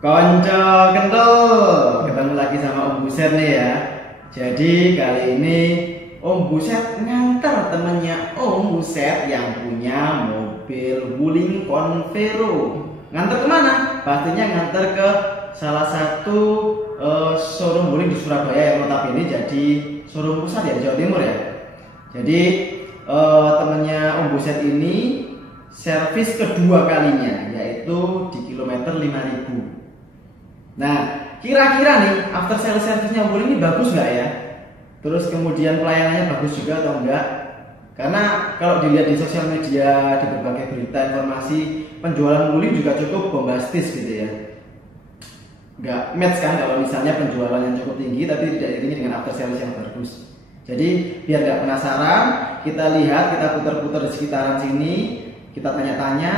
Konco kentul, ketemu lagi sama Om Buset nih ya. Jadi kali ini Om Buset nganter temennya Om Buset yang punya mobil Wuling Convero. Nganter kemana? Pastinya nganter ke salah satu showroom Wuling di Surabaya yang notabene jadi showroom pusat ya di Jawa Timur ya. Jadi temennya Om Buset ini servis kedua kalinya, yaitu di kilometer 5000. Nah, kira-kira nih after sales service-nya Wuling ini bagus nggak ya? Terus kemudian pelayanannya bagus juga atau enggak? Karena kalau dilihat di sosial media, di berbagai berita informasi, penjualan Wuling juga cukup bombastis gitu ya. Nggak match kan kalau misalnya penjualan yang cukup tinggi tapi tidak diiringi dengan after sales yang bagus. Jadi biar nggak penasaran, kita lihat, kita putar-putar di sekitaran sini, kita tanya-tanya,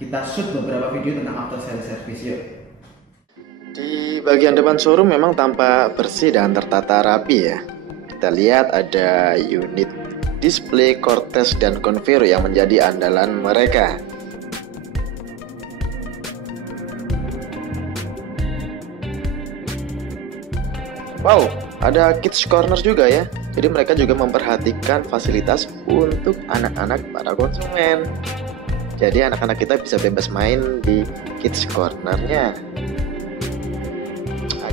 kita shoot beberapa video tentang after sales service yuk. Di bagian depan showroom memang tampak bersih dan tertata rapi ya. Kita lihat ada unit display Cortez dan Convero yang menjadi andalan mereka. Wow, ada kids corner juga ya. Jadi mereka juga memperhatikan fasilitas untuk anak-anak para konsumen. Jadi anak-anak kita bisa bebas main di kids cornernya.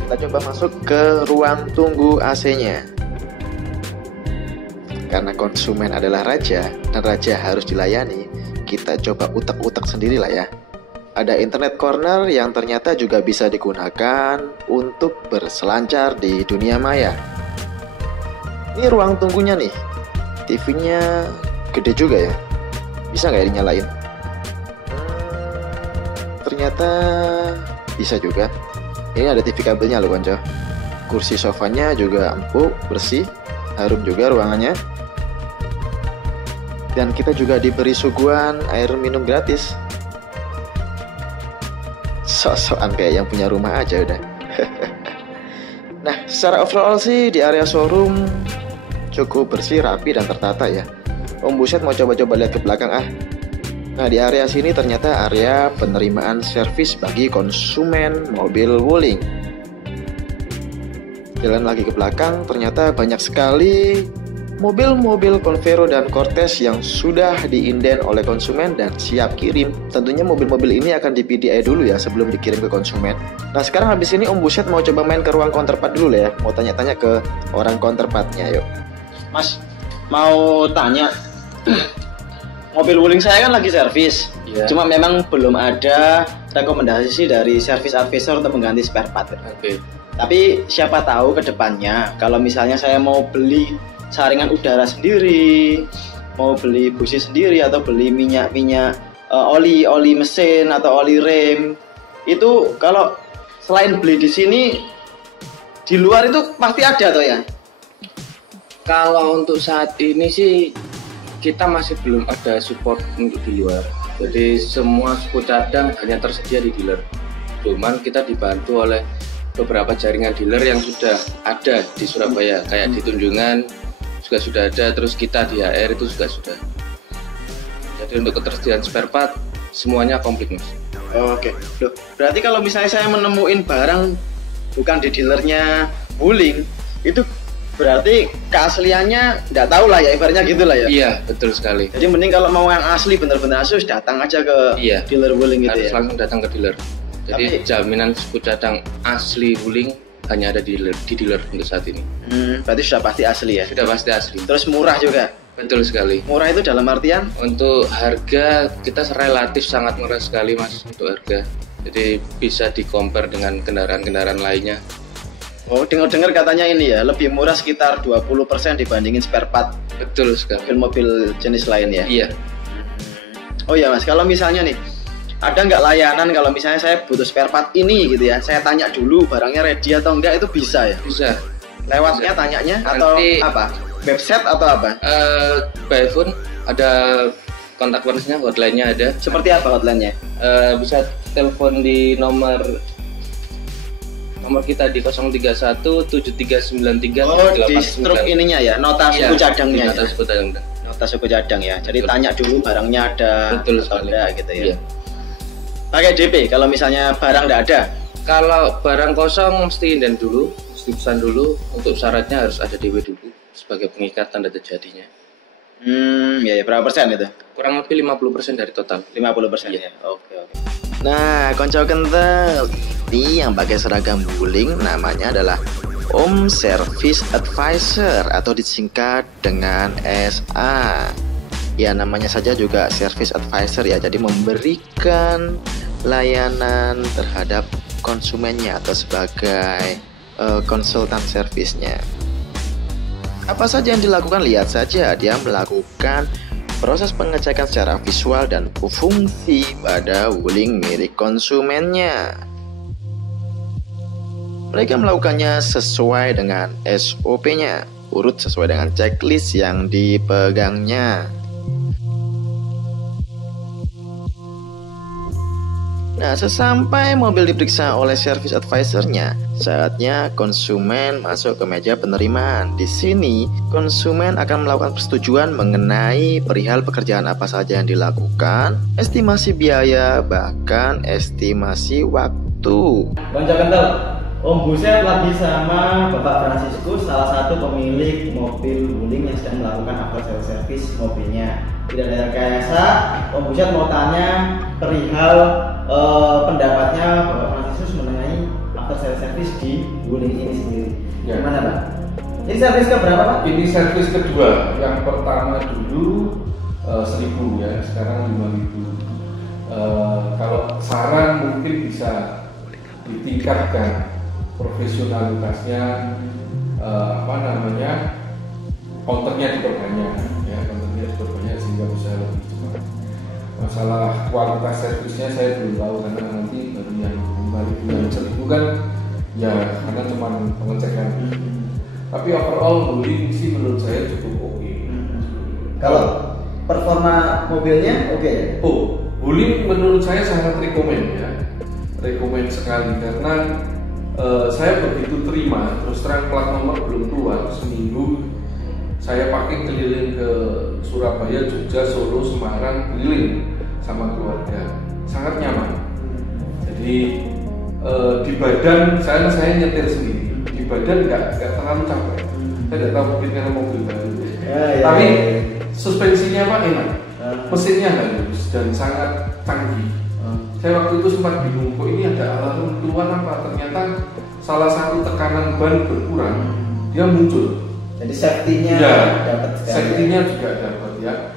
Kita coba masuk ke ruang tunggu AC-nya. Karena konsumen adalah raja dan raja harus dilayani, kita coba utak-utak sendiri lah ya. Ada internet corner yang ternyata juga bisa digunakan untuk berselancar di dunia maya. Ini ruang tunggunya nih. TV-nya gede juga ya. Bisa nggak ya dinyalain? Ternyata bisa juga. Ini ada TV kabelnya loh konco. Kursi sofanya juga empuk, bersih, harum juga ruangannya. Dan kita juga diberi suguhan air minum gratis. Sok-sokan kayak yang punya rumah aja udah. Nah, secara overall sih di area showroom cukup bersih, rapi, dan tertata ya. Om Buset mau coba-coba lihat ke belakang ah. Nah, di area sini ternyata area penerimaan servis bagi konsumen mobil Wuling. Jalan lagi ke belakang, ternyata banyak sekali mobil-mobil Convero dan Cortez yang sudah diinden oleh konsumen dan siap kirim. Tentunya mobil-mobil ini akan di PDI dulu ya sebelum dikirim ke konsumen. Nah, sekarang habis ini Om Buset mau coba main ke ruang counterpart dulu ya. Mau tanya-tanya ke orang counterpartnya, yuk. Mas, mau tanya. Mobil Wuling saya kan lagi servis, Cuma memang belum ada rekomendasi dari service advisor untuk mengganti spare part. Tapi siapa tahu ke depannya kalau misalnya saya mau beli saringan udara sendiri, mau beli busi sendiri atau beli minyak-minyak oli mesin atau oli rem, itu kalau selain beli di sini di luar itu pasti ada toh ya? Kalau untuk saat ini sih kita masih belum ada support untuk di luar. Jadi semua suku cadang hanya tersedia di dealer. Cuman kita dibantu oleh beberapa jaringan dealer yang sudah ada di Surabaya, kayak di Tunjungan juga sudah ada, terus kita di HR itu juga sudah. Jadi untuk ketersediaan spare part semuanya komplit mas. Oke. Loh, berarti kalau misalnya saya menemuin barang bukan di dealernya Wuling, itu berarti keasliannya nggak tahu lah ya, ibaratnya gitu lah ya. Iya, betul sekali. Jadi mending kalau mau yang asli benar-benar asli datang aja ke dealer Wuling gitu harus ya. langsung datang ke dealer. Jadi jaminan suku cadang asli Wuling hanya ada di dealer untuk saat ini. Berarti sudah pasti asli ya. Sudah pasti asli. Terus murah juga. Betul sekali. Murah itu dalam artian? Untuk harga kita relatif sangat murah sekali mas untuk harga. Jadi bisa di-compare dengan kendaraan-kendaraan lainnya. Oh, dengar-dengar katanya ini ya, lebih murah sekitar 20% dibandingin spare part. Betul sekali. Mobil jenis lain ya? Iya. Oh ya mas, kalau misalnya nih, ada nggak layanan kalau misalnya saya butuh spare part ini gitu ya, saya tanya dulu barangnya ready atau enggak, itu bisa ya? Bisa. Lewatnya bisa. tanyanya atau nanti, apa? Website atau apa? By phone ada kontak personnya, hotline-nya ada. Seperti apa hotline-nya? Bisa telepon di nomor kita di 0317393. Oh, di struk ininya ya, nota suku cadangnya. Nota suku cadang. Nota suku cadang ya. Jadi tanya dulu barangnya ada betul atau sekali. enggak gitu ya. Iya. Pakai DP kalau misalnya barang enggak ada. Kalau barang kosong mesti inden dulu, mesti pesan dulu. Untuk syaratnya harus ada DW dulu sebagai pengikat tanda terjadinya. Ya, ya berapa persen itu? Kurang lebih 50% dari total. 50% ya. Oke. Nah, konco kental, ini yang pakai seragam wuling namanya adalah Om Service Advisor atau disingkat dengan SA. Ya, namanya saja juga Service Advisor ya, jadi memberikan layanan terhadap konsumennya atau sebagai konsultan servisnya. Apa saja yang dilakukan? Lihat saja, dia melakukan proses pengecekan secara visual dan fungsi pada wuling milik konsumennya. Mereka melakukannya sesuai dengan SOP-nya, urut sesuai dengan checklist yang dipegangnya. Nah, sesampai mobil diperiksa oleh service advisor-nya, saatnya konsumen masuk ke meja penerimaan. Di sini, konsumen akan melakukan persetujuan mengenai perihal pekerjaan apa saja yang dilakukan, estimasi biaya, bahkan estimasi waktu. Konco kental, Om Buset lagi sama Bapak Franciscus, salah satu pemilik mobil wuling yang sedang melakukan after service mobilnya. Tidak ada rekayasa, Om Buset mau tanya perihal pendapatnya Bapak Franciscus mengenai after service di wuling ini sendiri. Ya. Gimana Pak? Ini servis ke berapa Pak? Ini servis kedua. Yang pertama dulu 1.000 ya, sekarang 5.000. Kalau saran mungkin bisa ditingkatkan profesionalitasnya, kontennya diperbanyak ya, sehingga bisa lebih cepat. Masalah kualitas servisnya saya belum tahu karena nanti baru yang kembali bulan 1.000 kan ya, karena cuma pengecekan. Tapi overall wuling sih menurut saya cukup oke. Kalau performa mobilnya oke ya? Oh, wuling menurut saya sangat rekomen ya, rekomen sekali karena saya begitu terima, terus terang plat nomor belum keluar, seminggu saya pakai keliling ke Surabaya, Jogja, Solo, Semarang, keliling sama keluarga, sangat nyaman. Jadi di badan saya nyetir sendiri, di badan nggak terlalu capek. Saya nggak tahu mungkin karena mobil baru, tapi suspensinya Pak enak, mesinnya halus dan sangat canggih. Saya waktu itu sempat bingung, kok ini ada alarm keluar apa? Ternyata salah satu tekanan ban berkurang, dia muncul. Jadi safety-nya ya, dapat. Safety-nya juga dapat ya.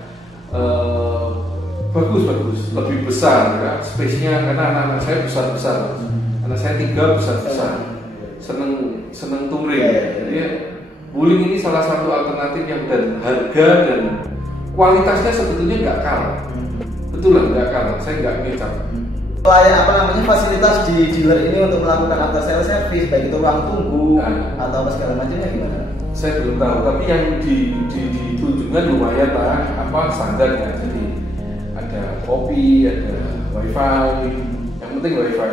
Bagus, lebih besar ya. Space-nya karena anak-anak saya besar. Anak saya 3 besar. Seneng touring. Jadi wuling ini salah satu alternatif yang dan harga dan kualitasnya sebetulnya nggak kalah. Betul nggak kalah. Saya nggak ngecap. Fasilitas di dealer ini untuk melakukan after sales service, baik itu ruang tunggu atau apa segala macamnya gimana? Saya belum tahu, tapi yang ditunjukkan lumayan lah, standar ya. Jadi ada kopi, ada wifi, yang penting wifi.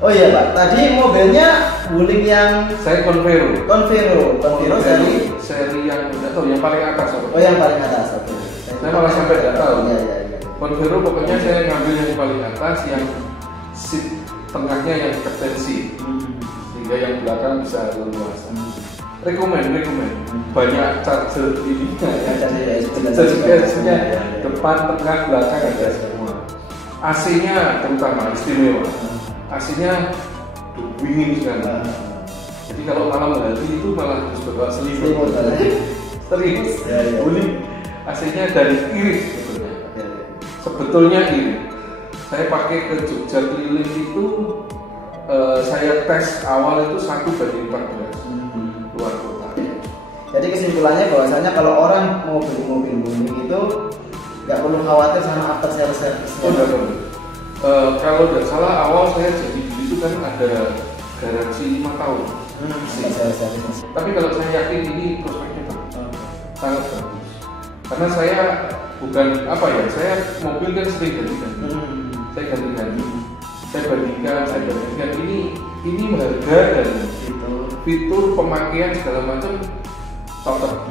Oh iya Pak, tadi mobilnya wuling yang saya Convero seri yang nggak tahu, yang paling atas. Oh yang paling atas, oke. Saya malah sampai nggak tahu. Iya. Convero pokoknya saya ngambil yang paling atas, yang seat tengahnya yang ketensi, sehingga yang belakang bisa leluasa. Rekomen. Banyak charger ini, chargernya depan, tengah, belakang ada semua. AC-nya terutama istimewa. AC-nya dingin sekali. Jadi kalau malam hari itu malah harus bawa selimut. Serius. Wuling AC-nya dari iris sebetulnya ini. Saya pakai ke Jogja keliling itu, saya tes awal itu 1:14 luar kota. Jadi kesimpulannya bahwasanya kalau orang mau beli mobil wuling itu nggak perlu khawatir sama after sales service. Kalau tidak salah awal saya jadi beli itu kan ada garansi 5 tahun. Tapi kalau saya yakin ini prospeknya sangat bagus. Karena saya saya mobil kan sering ganti-ganti. Saya ganti-ganti. Saya bandingkan ini harga dan fitur pemakaian segala macam cocok.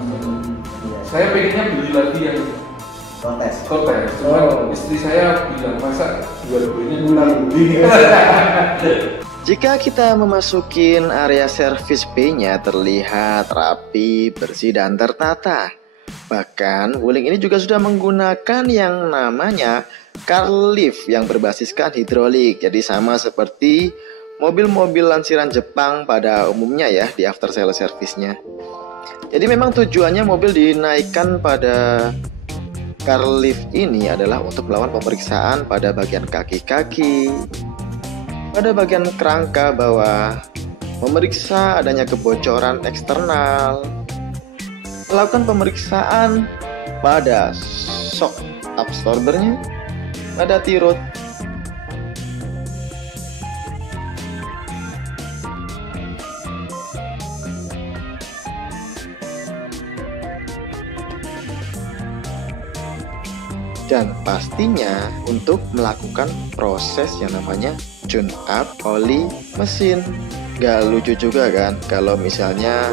Saya pengennya beli lagi yang Kontes. Cuman istri saya bilang masa 2000 ini kurang lebih. Jika kita memasukin area servis B-nya terlihat rapi, bersih, dan tertata. Bahkan Wuling ini juga sudah menggunakan yang namanya car lift yang berbasiskan hidrolik. Jadi sama seperti mobil-mobil lansiran Jepang pada umumnya ya di after sale service-nya. Jadi memang tujuannya mobil dinaikkan pada car lift ini adalah untuk melakukan pemeriksaan pada bagian kaki-kaki, pada bagian kerangka bawah, memeriksa adanya kebocoran eksternal, melakukan pemeriksaan pada shock absorbernya, pada tirot, dan pastinya untuk melakukan proses yang namanya tune up oli mesin. Gak lucu juga kan kalau misalnya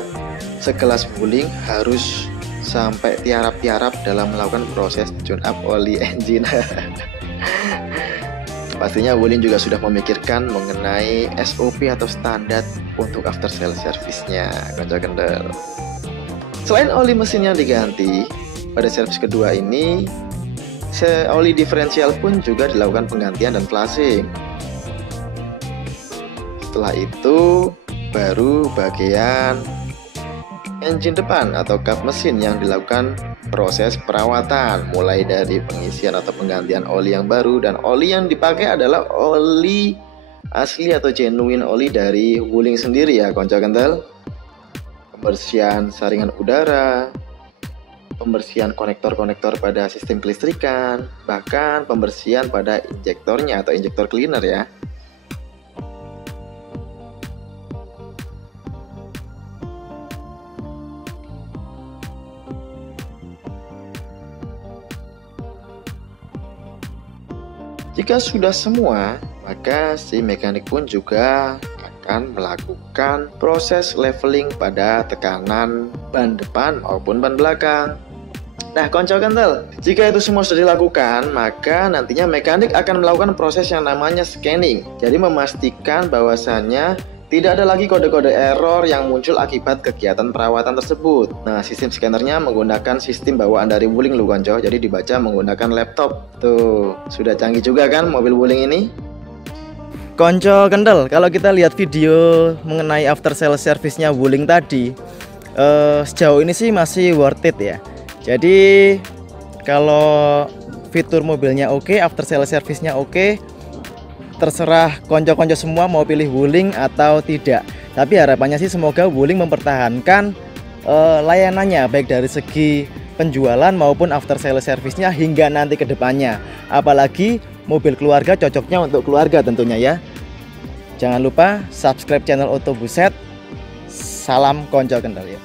sekelas Wuling harus sampai tiarap-tiarap dalam melakukan proses tune up oli engine. Pastinya Wuling juga sudah memikirkan mengenai SOP atau standar untuk after sale service-nya, kanca kendel. Selain oli mesin yang diganti, pada servis kedua ini oli diferensial pun juga dilakukan penggantian dan flushing. Setelah itu baru bagian engine depan atau kap mesin yang dilakukan proses perawatan, mulai dari pengisian atau penggantian oli yang baru, dan oli yang dipakai adalah oli asli atau genuine oli dari Wuling sendiri ya konco kental. Pembersihan saringan udara, pembersihan konektor-konektor pada sistem kelistrikan, bahkan pembersihan pada injektornya atau injektor cleaner ya. Jika sudah semua, maka si mekanik pun juga akan melakukan proses leveling pada tekanan ban depan maupun ban belakang. Nah, konco kental, jika itu semua sudah dilakukan, maka nantinya mekanik akan melakukan proses yang namanya scanning. Jadi memastikan bahwasannya tidak ada lagi kode-kode error yang muncul akibat kegiatan perawatan tersebut. Nah, sistem scannernya menggunakan sistem bawaan dari Wuling loh konco, jadi dibaca menggunakan laptop. Tuh, sudah canggih juga kan mobil Wuling ini? Konco kendel, kalau kita lihat video mengenai after sale service-nya Wuling tadi, sejauh ini sih masih worth it ya. Jadi kalau fitur mobilnya oke, after sale service-nya oke, terserah konco-konco semua mau pilih Wuling atau tidak. Tapi harapannya sih semoga Wuling mempertahankan layanannya baik dari segi penjualan maupun after sale service-nya hingga nanti ke depannya. Apalagi mobil keluarga, cocoknya untuk keluarga tentunya ya. Jangan lupa subscribe channel Oto Buset. Salam konco kendal ya.